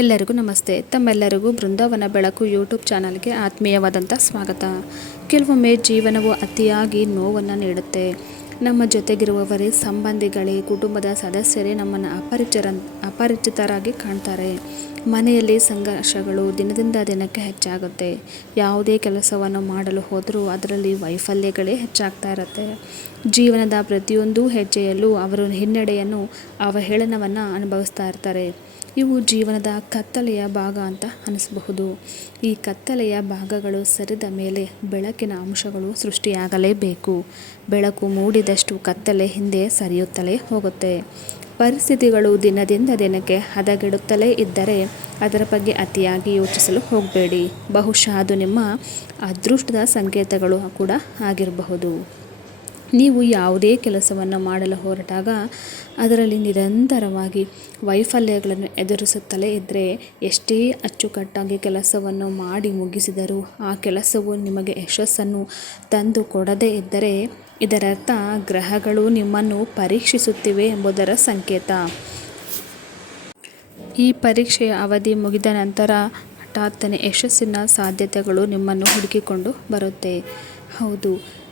ಎಲ್ಲರಿಗೂ ನಮಸ್ತೆ. ತಮ್ಮೆಲ್ಲರಿಗೂ ಬೃಂದಾವನ ಬೆಳಕು ಯೂಟ್ಯೂಬ್ ಚಾನಲ್ಗೆ ಆತ್ಮೀಯವಾದಂಥ ಸ್ವಾಗತ. ಕೆಲವೊಮ್ಮೆ ಜೀವನವು ಅತಿಯಾಗಿ ನೋವನ್ನು ನೀಡುತ್ತೆ. ನಮ್ಮ ಜೊತೆಗಿರುವವರೇ, ಸಂಬಂಧಿಗಳೇ, ಕುಟುಂಬದ ಸದಸ್ಯರೇ ನಮ್ಮನ್ನು ಅಪರಿಚಿತರಾಗಿ ಕಾಣ್ತಾರೆ. ಮನೆಯಲ್ಲಿ ಸಂಘರ್ಷಗಳು ದಿನದಿಂದ ದಿನಕ್ಕೆ ಹೆಚ್ಚಾಗುತ್ತೆ. ಯಾವುದೇ ಕೆಲಸವನ್ನು ಮಾಡಲು ಹೋದರೂ ಅದರಲ್ಲಿ ವೈಫಲ್ಯಗಳೇ ಹೆಚ್ಚಾಗ್ತಾ ಇರುತ್ತೆ. ಜೀವನದ ಪ್ರತಿಯೊಂದು ಹೆಜ್ಜೆಯಲ್ಲೂ ಅವರು ಹಿನ್ನಡೆಯನ್ನು, ಅವಹೇಳನವನ್ನು ಅನುಭವಿಸ್ತಾ ಇರ್ತಾರೆ. ಇವು ಜೀವನದ ಕತ್ತಲೆಯ ಭಾಗ ಅಂತ ಅನಿಸಬಹುದು. ಈ ಕತ್ತಲೆಯ ಭಾಗಗಳು ಸರಿದ ಮೇಲೆ ಬೆಳಕಿನ ಅಂಶಗಳು ಸೃಷ್ಟಿಯಾಗಲೇಬೇಕು. ಬೆಳಕು ಮೂಡಿದಷ್ಟು ಕತ್ತಲೆ ಹಿಂದೆ ಸರಿಯುತ್ತಲೇ ಹೋಗುತ್ತೆ. ಪರಿಸ್ಥಿತಿಗಳು ದಿನದಿಂದ ದಿನಕ್ಕೆ ಹದಗೆಡುತ್ತಲೇ ಇದ್ದರೆ ಅದರ ಬಗ್ಗೆ ಅತಿಯಾಗಿ ಯೋಚಿಸಲು ಹೋಗಬೇಡಿ. ಬಹುಶಃ ಅದು ನಿಮ್ಮ ಅದೃಷ್ಟದ ಸಂಕೇತಗಳು ಕೂಡ ಆಗಿರಬಹುದು. ನೀವು ಯಾವುದೇ ಕೆಲಸವನ್ನು ಮಾಡಲು ಹೊರಟಾಗ ಅದರಲ್ಲಿ ನಿರಂತರವಾಗಿ ವೈಫಲ್ಯಗಳನ್ನು ಎದುರಿಸುತ್ತಲೇ ಇದ್ದರೆ, ಎಷ್ಟೇ ಅಚ್ಚುಕಟ್ಟಾಗಿ ಕೆಲಸವನ್ನು ಮಾಡಿ ಮುಗಿಸಿದರೂ ಆ ಕೆಲಸವು ನಿಮಗೆ ಯಶಸ್ಸನ್ನು ತಂದು ಕೊಡದೇ ಇದ್ದರೆ ಇದರರ್ಥ ಗ್ರಹಗಳು ನಿಮ್ಮನ್ನು ಪರೀಕ್ಷಿಸುತ್ತಿವೆ ಎಂಬುದರ ಸಂಕೇತ. ಈ ಪರೀಕ್ಷೆಯ ಅವಧಿ ಮುಗಿದ ನಂತರ ಹಠಾತ್ತನೆ ಯಶಸ್ಸಿನ ಸಾಧ್ಯತೆಗಳು ನಿಮ್ಮನ್ನು ಹುಡುಕಿಕೊಂಡು ಬರುತ್ತೆ. ಹೌದು,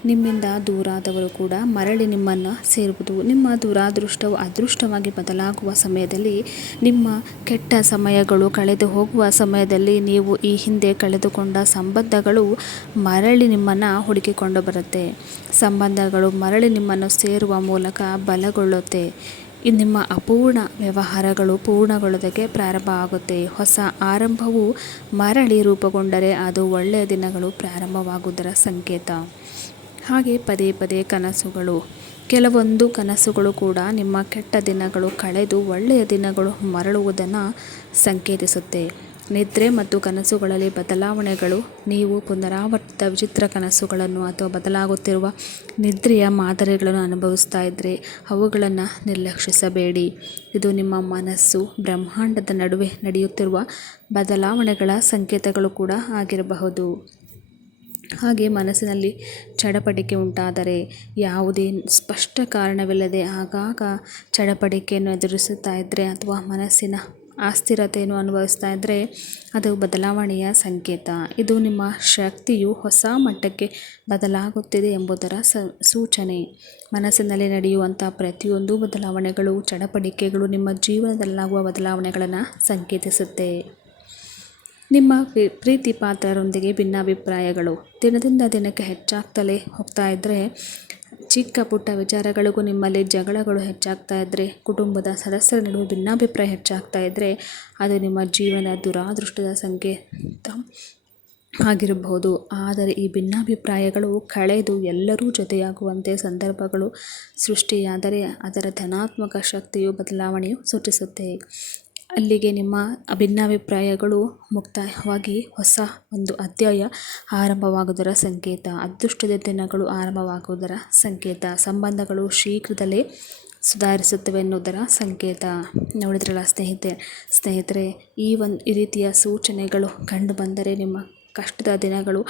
ನಿಮ್ಮಿಂದ ದೂರಾದವರು ಕೂಡ ಮರಳಿ ನಿಮ್ಮನ್ನು ಸೇರುವುದು. ನಿಮ್ಮ ದುರಾದೃಷ್ಟವು ಅದೃಷ್ಟವಾಗಿ ಬದಲಾಗುವ ಸಮಯದಲ್ಲಿ, ನಿಮ್ಮ ಕೆಟ್ಟ ಸಮಯಗಳು ಕಳೆದು ಹೋಗುವ ಸಮಯದಲ್ಲಿ ನೀವು ಈ ಹಿಂದೆ ಕಳೆದುಕೊಂಡ ಸಂಬಂಧಗಳು ಮರಳಿ ನಿಮ್ಮನ್ನು ಹುಡುಕಿಕೊಂಡು ಬರುತ್ತೆ. ಸಂಬಂಧಗಳು ಮರಳಿ ನಿಮ್ಮನ್ನು ಸೇರುವ ಮೂಲಕ ಬಲಗೊಳ್ಳುತ್ತೆ. ನಿಮ್ಮ ಅಪೂರ್ಣ ವ್ಯವಹಾರಗಳು ಪೂರ್ಣಗೊಳ್ಳೋದಕ್ಕೆ ಪ್ರಾರಂಭ ಆಗುತ್ತೆ. ಹೊಸ ಆರಂಭವು ಮರಳಿ ರೂಪುಗೊಂಡರೆ ಅದು ಒಳ್ಳೆಯ ದಿನಗಳು ಪ್ರಾರಂಭವಾಗುವುದರ ಸಂಕೇತ. ಹಾಗೆ ಪದೇ ಪದೇ ಕನಸುಗಳು, ಕೆಲವೊಂದು ಕನಸುಗಳು ಕೂಡ ನಿಮ್ಮ ಕೆಟ್ಟ ದಿನಗಳು ಕಳೆದು ಒಳ್ಳೆಯ ದಿನಗಳು ಮರಳುವುದನ್ನು ಸಂಕೇತಿಸುತ್ತೆ. ನಿದ್ರೆ ಮತ್ತು ಕನಸುಗಳಲ್ಲಿ ಬದಲಾವಣೆಗಳು, ನೀವು ಪುನರಾವರ್ತಿತ ವಿಚಿತ್ರ ಕನಸುಗಳನ್ನು ಅಥವಾ ಬದಲಾಗುತ್ತಿರುವ ನಿದ್ರೆಯ ಮಾದರಿಗಳನ್ನು ಅನುಭವಿಸ್ತಾ ಇದ್ದರೆ ಅವುಗಳನ್ನು ನಿರ್ಲಕ್ಷಿಸಬೇಡಿ. ಇದು ನಿಮ್ಮ ಮನಸ್ಸು ಬ್ರಹ್ಮಾಂಡದ ನಡುವೆ ನಡೆಯುತ್ತಿರುವ ಬದಲಾವಣೆಗಳ ಸಂಕೇತಗಳು ಕೂಡ ಆಗಿರಬಹುದು. ಹಾಗೆ ಮನಸ್ಸಿನಲ್ಲಿ ಚಡಪಡಿಕೆ ಉಂಟಾದರೆ, ಯಾವುದೇ ಸ್ಪಷ್ಟ ಕಾರಣವಿಲ್ಲದೆ ಆಗಾಗ ಚಡಪಡಿಕೆಯನ್ನು ಎದುರಿಸುತ್ತಾ ಇದ್ದರೆ ಅಥವಾ ಮನಸ್ಸಿನ ಅಸ್ಥಿರತೆಯನ್ನು ಅನುಭವಿಸ್ತಾ ಇದ್ದರೆ ಅದು ಬದಲಾವಣೆಯ ಸಂಕೇತ. ಇದು ನಿಮ್ಮ ಶಕ್ತಿಯು ಹೊಸ ಮಟ್ಟಕ್ಕೆ ಬದಲಾಗುತ್ತಿದೆ ಎಂಬುದರ ಸೂಚನೆ. ಮನಸ್ಸಿನಲ್ಲಿ ನಡೆಯುವಂಥ ಪ್ರತಿಯೊಂದು ಬದಲಾವಣೆಗಳು, ಚಡಪಡಿಕೆಗಳು ನಿಮ್ಮ ಜೀವನದಲ್ಲಾಗುವ ಬದಲಾವಣೆಗಳನ್ನು ಸಂಕೇತಿಸುತ್ತೆ. ನಿಮ್ಮ ಪ್ರೀತಿ ಪಾತ್ರರೊಂದಿಗೆ ಭಿನ್ನಾಭಿಪ್ರಾಯಗಳು ದಿನದಿಂದ ದಿನಕ್ಕೆ ಹೆಚ್ಚಾಗ್ತಲೇ ಹೋಗ್ತಾ ಇದ್ದರೆ, ಚಿಕ್ಕ ಪುಟ್ಟ ವಿಚಾರಗಳಿಗೂ ನಿಮ್ಮಲ್ಲಿ ಜಗಳಗಳು ಹೆಚ್ಚಾಗ್ತಾ ಇದ್ದರೆ, ಕುಟುಂಬದ ಸದಸ್ಯರ ನಡುವೆ ಭಿನ್ನಾಭಿಪ್ರಾಯ ಹೆಚ್ಚಾಗ್ತಾ ಇದ್ದರೆ ಅದು ನಿಮ್ಮ ಜೀವನದ ದುರಾದೃಷ್ಟದ ಸಂಕೇತ ಆಗಿರಬಹುದು. ಆದರೆ ಈ ಭಿನ್ನಾಭಿಪ್ರಾಯಗಳು ಕಳೆದು ಎಲ್ಲರೂ ಜೊತೆಯಾಗುವಂತೆ ಸಂದರ್ಭಗಳು ಸೃಷ್ಟಿಯಾದರೆ ಅದರ ಧನಾತ್ಮಕ ಶಕ್ತಿಯು ಬದಲಾವಣೆಯು ಸೂಚಿಸುತ್ತೆ. ಅಲ್ಲಿಗೆ ನಿಮ್ಮ ಭಿನ್ನಾಭಿಪ್ರಾಯಗಳು ಮುಕ್ತಾಯವಾಗಿ ಹೊಸ ಒಂದು ಅಧ್ಯಾಯ ಆರಂಭವಾಗುವುದರ ಸಂಕೇತ. ಅದೃಷ್ಟದ ದಿನಗಳು ಆರಂಭವಾಗುವುದರ ಸಂಕೇತ. ಸಂಬಂಧಗಳು ಶೀಘ್ರದಲ್ಲೇ ಸುಧಾರಿಸುತ್ತವೆ ಎನ್ನುವುದರ ಸಂಕೇತ. ನೋಡಿದ್ರಲ್ಲ ಸ್ನೇಹಿತರೆ, ಈ ರೀತಿಯ ಸೂಚನೆಗಳು ಕಂಡು ಬಂದರೆ ನಿಮ್ಮ ಕಷ್ಟದ ದಿನಗಳು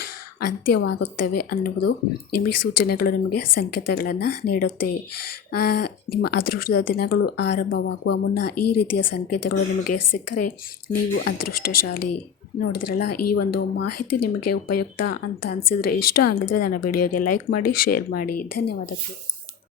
ಅಂತ್ಯವಾಗುತ್ತವೆ ಅನ್ನುವುದು ಈ ಸೂಚನೆಗಳು ನಿಮಗೆ ಸಂಕೇತಗಳನ್ನು ನೀಡುತ್ತೆ. ನಿಮ್ಮ ಅದೃಷ್ಟದ ದಿನಗಳು ಆರಂಭವಾಗುವ ಮುನ್ನ ಈ ರೀತಿಯ ಸಂಕೇತಗಳು ನಿಮಗೆ ಸಿಕ್ಕರೆ ನೀವು ಅದೃಷ್ಟಶಾಲಿ. ನೋಡಿದ್ರಲ್ಲ, ಈ ಒಂದು ಮಾಹಿತಿ ನಿಮಗೆ ಉಪಯುಕ್ತ ಅಂತ ಅನಿಸಿದರೆ, ಇಷ್ಟ ಆಗಿದರೆ ನನ್ನ ವಿಡಿಯೋಗೆ ಲೈಕ್ ಮಾಡಿ, ಶೇರ್ ಮಾಡಿ. ಧನ್ಯವಾದಗಳು.